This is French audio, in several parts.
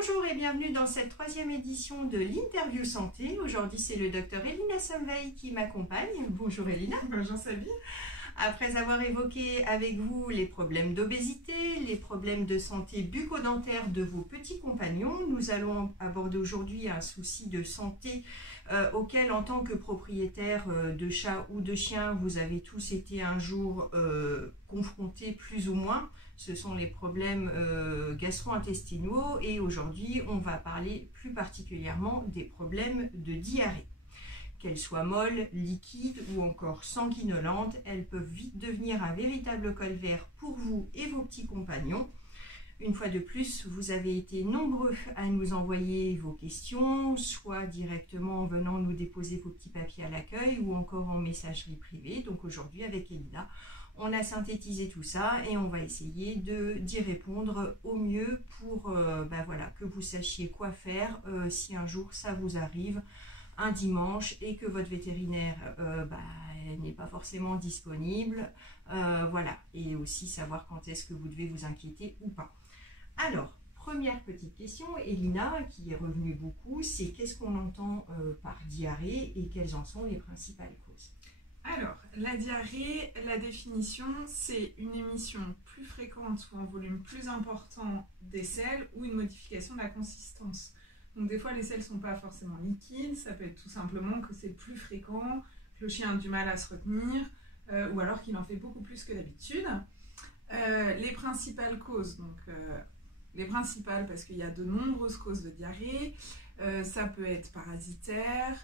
Bonjour et bienvenue dans cette troisième édition de l'Interview Santé. Aujourd'hui, c'est le docteur Elina Sommeil qui m'accompagne. Bonjour Elina. Bonjour Sabine. Après avoir évoqué avec vous les problèmes d'obésité, les problèmes de santé bucco-dentaire de vos petits compagnons, nous allons aborder aujourd'hui un souci de santé auquel, en tant que propriétaire de chat ou de chien, vous avez tous été un jour confrontés plus ou moins. Ce sont les problèmes gastro-intestinaux et aujourd'hui, on va parler plus particulièrement des problèmes de diarrhée. Qu'elles soient molles, liquides ou encore sanguinolentes, elles peuvent vite devenir un véritable calvaire pour vous et vos petits compagnons. Une fois de plus, vous avez été nombreux à nous envoyer vos questions, soit directement en venant nous déposer vos petits papiers à l'accueil ou encore en messagerie privée. Donc aujourd'hui, avec Elina, on a synthétisé tout ça et on va essayer d'y répondre au mieux pour voilà, que vous sachiez quoi faire si un jour ça vous arrive un dimanche et que votre vétérinaire n'est pas forcément disponible. Voilà, et aussi savoir quand est-ce que vous devez vous inquiéter ou pas. Alors, première petite question, Elina, qui est revenue beaucoup, c'est qu'est-ce qu'on entend par diarrhée et quelles en sont les principales causes? Alors, la diarrhée, la définition, c'est une émission plus fréquente ou en volume plus important des selles ou une modification de la consistance. Donc des fois, les selles ne sont pas forcément liquides, ça peut être tout simplement que c'est plus fréquent, que le chien a du mal à se retenir, ou alors qu'il en fait beaucoup plus que d'habitude. Les principales causes, les principales parce qu'il y a de nombreuses causes de diarrhée, ça peut être parasitaire,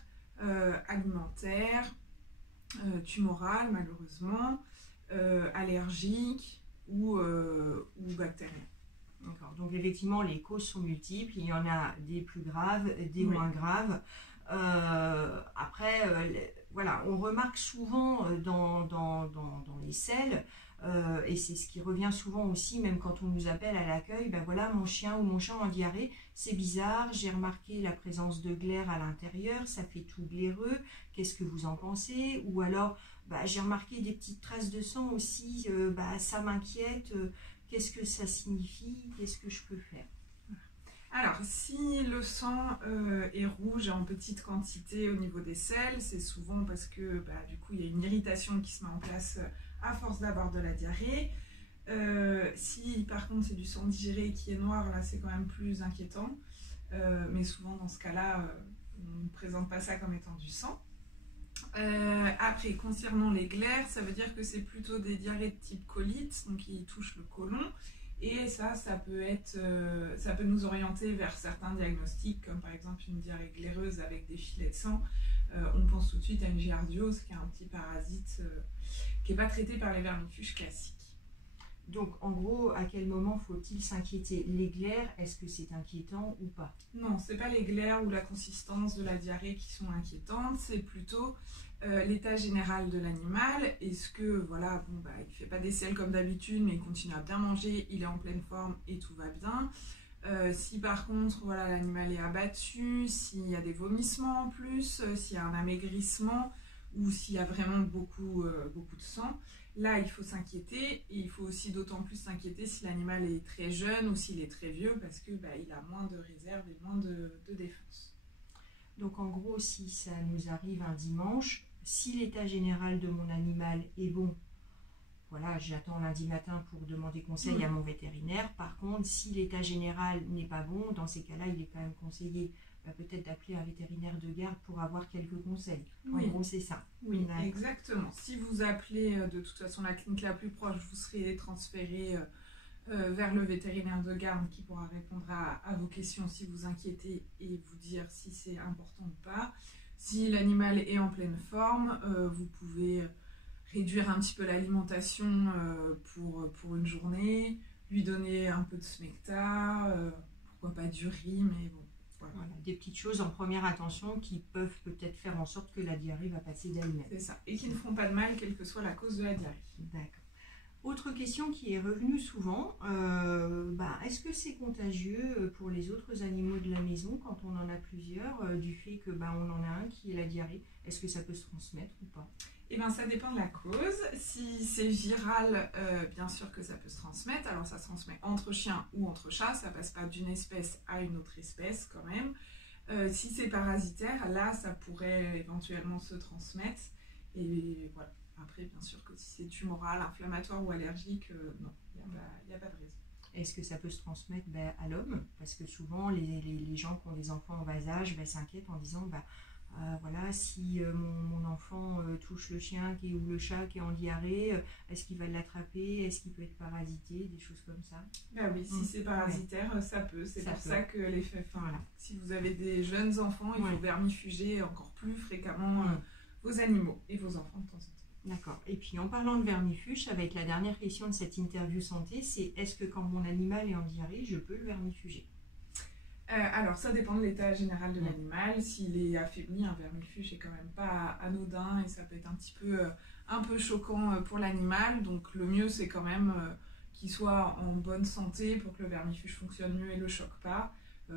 alimentaire, tumorale malheureusement, allergique ou bactérien. D'accord. Donc effectivement, les causes sont multiples, il y en a des plus graves, des moins graves. Voilà, on remarque souvent dans les selles, et c'est ce qui revient souvent aussi, même quand on nous appelle à l'accueil, voilà, mon chien ou mon chat en diarrhée, c'est bizarre, j'ai remarqué la présence de glaire à l'intérieur, ça fait tout glaireux, qu'est-ce que vous en pensez? Ou alors, j'ai remarqué des petites traces de sang aussi, ça m'inquiète, qu'est-ce que ça signifie? Qu'est-ce que je peux faire? Alors, si le sang est rouge en petite quantité au niveau des selles, c'est souvent parce que du coup, il y a une irritation qui se met en place à force d'avoir de la diarrhée. Si par contre c'est du sang digéré qui est noir, là c'est quand même plus inquiétant. Mais souvent dans ce cas-là, on ne présente pas ça comme étant du sang. Après, concernant les glaires, ça veut dire que c'est plutôt des diarrhées de type colite, donc qui touchent le côlon. Et ça peut nous orienter vers certains diagnostics, comme par exemple une diarrhée glaireuse avec des filets de sang. On pense tout de suite à une giardiose, qui est un petit parasite qui n'est pas traité par les vermifuges classiques. Donc, en gros, à quel moment faut-il s'inquiéter? Les glaires, est-ce que c'est inquiétant ou pas? Non, ce n'est pas les glaires ou la consistance de la diarrhée qui sont inquiétantes, c'est plutôt l'état général de l'animal. Est-ce que, voilà, il ne fait pas des selles comme d'habitude, mais il continue à bien manger, il est en pleine forme et tout va bien. Si par contre, voilà, l'animal est abattu, s'il y a des vomissements en plus, s'il y a un amaigrissement ou s'il y a vraiment beaucoup de sang, là, il faut s'inquiéter, et il faut aussi d'autant plus s'inquiéter si l'animal est très jeune ou s'il est très vieux, parce que il a moins de réserve et moins de défense. Donc en gros, si ça nous arrive un dimanche, si l'état général de mon animal est bon, voilà, j'attends lundi matin pour demander conseil à mon vétérinaire. Par contre, si l'état général n'est pas bon, dans ces cas-là, il est quand même conseillé peut-être d'appeler un vétérinaire de garde pour avoir quelques conseils. En gros, c'est ça. Oui, exactement. Si vous appelez de toute façon la clinique la plus proche, vous serez transféré vers le vétérinaire de garde qui pourra répondre à vos questions si vous inquiétez et vous dire si c'est important ou pas. Si l'animal est en pleine forme, vous pouvez réduire un petit peu l'alimentation pour une journée, lui donner un peu de smecta, pourquoi pas du riz, mais bon. Voilà, des petites choses en première attention qui peuvent peut-être faire en sorte que la diarrhée va passer d'elle-même. C'est ça, et qui ne feront pas de mal, quelle que soit la cause de la diarrhée. D'accord. Autre question qui est revenue souvent, est-ce que c'est contagieux pour les autres animaux de la maison quand on en a plusieurs, du fait que on en a un qui est la diarrhée? Est-ce que ça peut se transmettre ou pas? Eh bien, ça dépend de la cause. Si c'est viral, bien sûr que ça peut se transmettre. Alors, ça se transmet entre chiens ou entre chats. Ça passe pas d'une espèce à une autre espèce quand même. Si c'est parasitaire, là, ça pourrait éventuellement se transmettre. Et voilà. Après, bien sûr que si c'est tumoral, inflammatoire ou allergique, non, il n'y a pas de raison. Est-ce que ça peut se transmettre à l'homme? Parce que souvent, les gens qui ont des enfants en bas âge s'inquiètent en disant voilà, si mon enfant touche le chien ou le chat qui est en diarrhée, est-ce qu'il va l'attraper? Est-ce qu'il peut être parasité? Des choses comme ça. Oui, si c'est parasitaire, ça peut. C'est pour ça que si vous avez des jeunes enfants, il faut vermifuger encore plus fréquemment vos animaux et vos enfants de temps en temps. D'accord. Et puis en parlant de vermifuge, avec la dernière question de cette interview santé, c'est est-ce que quand mon animal est en diarrhée, je peux le vermifuger? Alors ça dépend de l'état général de l'animal. S'il est affaibli, un vermifuge est quand même pas anodin et ça peut être un peu choquant pour l'animal. Donc le mieux c'est quand même qu'il soit en bonne santé pour que le vermifuge fonctionne mieux et le choque pas.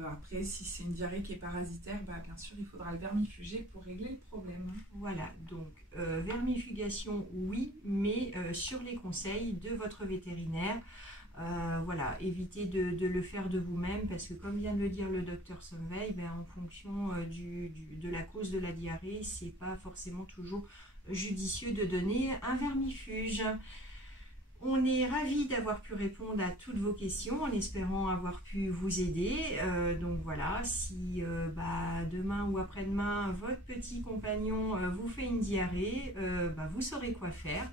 Après, si c'est une diarrhée qui est parasitaire, bien sûr, il faudra le vermifuger pour régler le problème. Voilà, donc vermifugation, oui, mais sur les conseils de votre vétérinaire. Voilà, évitez de le faire de vous-même parce que comme vient de le dire le docteur Sommeil, en fonction de la cause de la diarrhée, c'est pas forcément toujours judicieux de donner un vermifuge. On est ravis d'avoir pu répondre à toutes vos questions en espérant avoir pu vous aider. Donc voilà, si demain ou après-demain, votre petit compagnon vous fait une diarrhée, vous saurez quoi faire.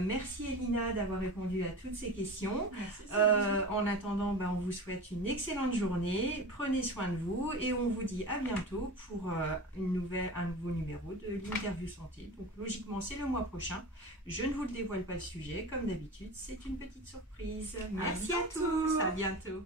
Merci Elina d'avoir répondu à toutes ces questions. Merci, en attendant, on vous souhaite une excellente journée. Prenez soin de vous et on vous dit à bientôt pour un nouveau numéro de l'interview santé. Donc logiquement, c'est le mois prochain. Je ne vous le dévoile pas le sujet. Comme d'habitude, c'est une petite surprise. Merci à tous. À bientôt.